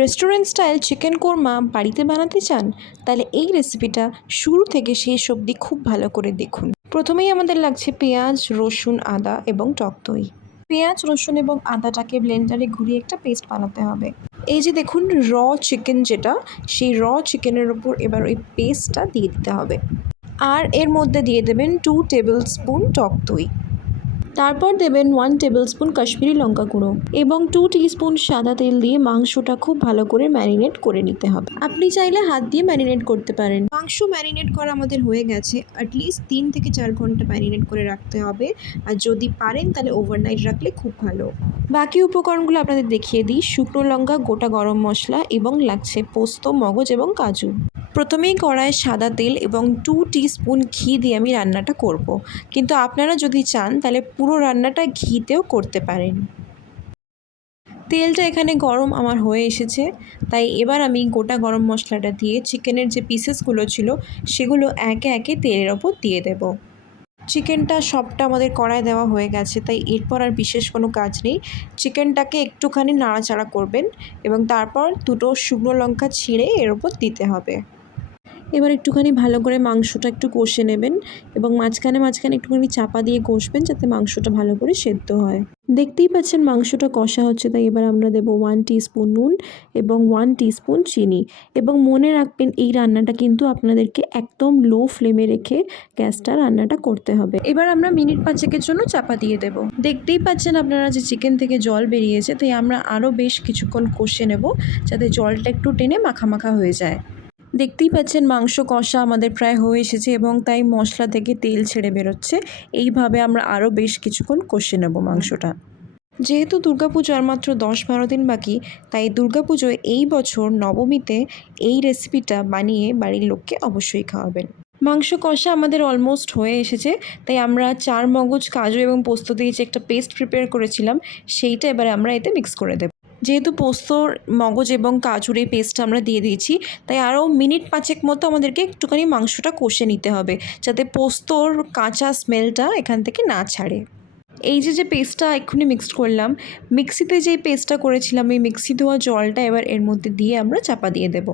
Restaurant style chicken korma বাড়িতে বানাতে চান? তাহলে এই রেসিপিটা শুরু থেকে শেষ অবধি খুব ভালো করে দেখুন। প্রথমেই আমাদের লাগছে পেঁয়াজ, রসুন, আদা এবং টক দই। পেঁয়াজ, রসুন এবং আদাটাকে ব্লেন্ডারে ঘুরিয়ে একটা পেস্ট বানাতে হবে। এই যে দেখুন চিকেন যেটা, সেই চিকেনের ওপর এবার ওই পেস্টটা দিয়ে দিতে হবে। আর এর মধ্যে দিয়ে দেবেন 2 টেবিল স্পুন টক দই। তারপর দেবেন 1 টেবিল স্পুন কাশ্মীরি লঙ্কা গুঁড়ো এবং 2 টিস্পুন সাদা তেল দিয়ে মাংসটা খুব ভালো করে ম্যারিনেট করে নিতে হবে। আপনি চাইলে হাত দিয়ে ম্যারিনেট করতে পারেন। মাংস ম্যারিনেট করা আমাদের হয়ে গেছে। অ্যাটলিস্ট 3 থেকে 4 ঘন্টা ম্যারিনেট করে রাখতে হবে। আর যদি পারেন তাহলে ওভারনাইট রাখলে খুব ভালো। বাকি উপকরণগুলো আপনাদের দেখিয়ে দিই। শুকনো লঙ্কা, গোটা গরম মশলা এবং লাগছে পোস্ত, মগজ এবং কাজু। প্রথমেই কড়ায় সাদা তেল এবং 2 টিস্পুন ঘি দিয়ে আমি রান্নাটা করব। কিন্তু আপনারা যদি চান তাহলে পুরো রান্নাটা ঘিতেও করতে পারেন। তেলটা এখানে গরম আমার হয়ে এসেছে, তাই এবার আমি গোটা গরম মশলাটা দিয়ে চিকেনের যে পিসেসগুলো ছিল সেগুলো একে একে তেলের ওপর দিয়ে দেব। চিকেনটা সবটা আমাদের কড়ায় দেওয়া হয়ে গেছে, তাই এরপর আর বিশেষ কোনো কাজ নেই। চিকেনটাকে একটুখানি নাড়াচাড়া করবেন এবং তারপর দুটো শুকনো লঙ্কা ছিঁড়ে এর ওপর দিতে হবে। এবার একটুখানি ভালো করে মাংসটা একটু কষে নেবেন এবং মাঝখানে মাঝখানে একটুখানি চাপা দিয়ে কষবেন যাতে মাংসটা ভালো করে সেদ্ধ হয়। দেখতেই পাচ্ছেন মাংসটা কষা হচ্ছে, তাই এবার আমরা দেবো 1 টিস্পুন নুন এবং 1 টিস্পুন চিনি। এবং মনে রাখবেন এই রান্নাটা কিন্তু আপনাদেরকে একদম লো ফ্লেমে রেখে গ্যাসটা রান্নাটা করতে হবে। এবার আমরা মিনিট 5-এর জন্য চাপা দিয়ে দেব। দেখতেই পাচ্ছেন আপনারা যে চিকেন থেকে জল বেরিয়েছে, তাই আমরা আরও বেশ কিছুক্ষণ কষে নেব যাতে জলটা একটু টেনে মাখা মাখা হয়ে যায়। দেখতেই পাচ্ছেন মাংস কষা আমাদের প্রায় হয়ে এসেছে এবং তাই মশলা থেকে তেল ছেড়ে বেরোচ্ছে। এইভাবে আমরা আরও বেশ কিছুক্ষণ কষে নেব মাংসটা। যেহেতু দুর্গাপুজো আর মাত্র 10-12 দিন বাকি, তাই দুর্গাপুজোয় এই বছর নবমীতে এই রেসিপিটা বানিয়ে বাড়ির লোককে অবশ্যই খাওয়াবেন। মাংস কষা আমাদের অলমোস্ট হয়ে এসেছে, তাই আমরা 4 মগজ, কাজু এবং পোস্ত দিয়ে যে একটা পেস্ট প্রিপেয়ার করেছিলাম সেইটা এবারে আমরা এতে মিক্স করে দেব। যেহেতু পোস্তর, মগজ এবং কাজুর এই পেস্টটা আমরা দিয়ে দিয়েছি, তাই আরও মিনিট 5 মতো আমাদেরকে একটুখানি মাংসটা কষে নিতে হবে যাতে পোস্তর কাঁচা স্মেলটা এখান থেকে না ছাড়ে। এই যে পেস্টটা এক্ষুনি মিক্সড করলাম, মিক্সিতে যেই পেস্টটা করেছিলাম এই মিক্সি ধোয়া জলটা এবার এর মধ্যে দিয়ে আমরা চাপা দিয়ে দেব।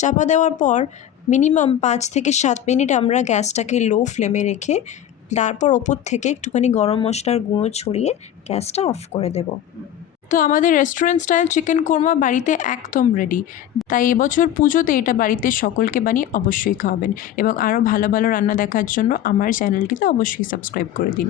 চাপা দেওয়ার পর মিনিমাম 5 থেকে 7 মিনিট আমরা গ্যাসটাকে লো ফ্লেমে রেখে তারপর ওপর থেকে একটুখানি গরম মশলার গুঁড়ো ছড়িয়ে গ্যাসটা অফ করে দেব। তো আমাদের রেস্টুরেন্ট স্টাইল চিকেন কোরমা বাড়িতে একদম রেডি। তাই এবছর পুজোতে এটা বাড়িতে সকলকে বানিয়ে অবশ্যই খাওয়াবেন এবং আরও ভালো ভালো রান্না দেখার জন্য আমার চ্যানেলটিতে অবশ্যই সাবস্ক্রাইব করে দিন।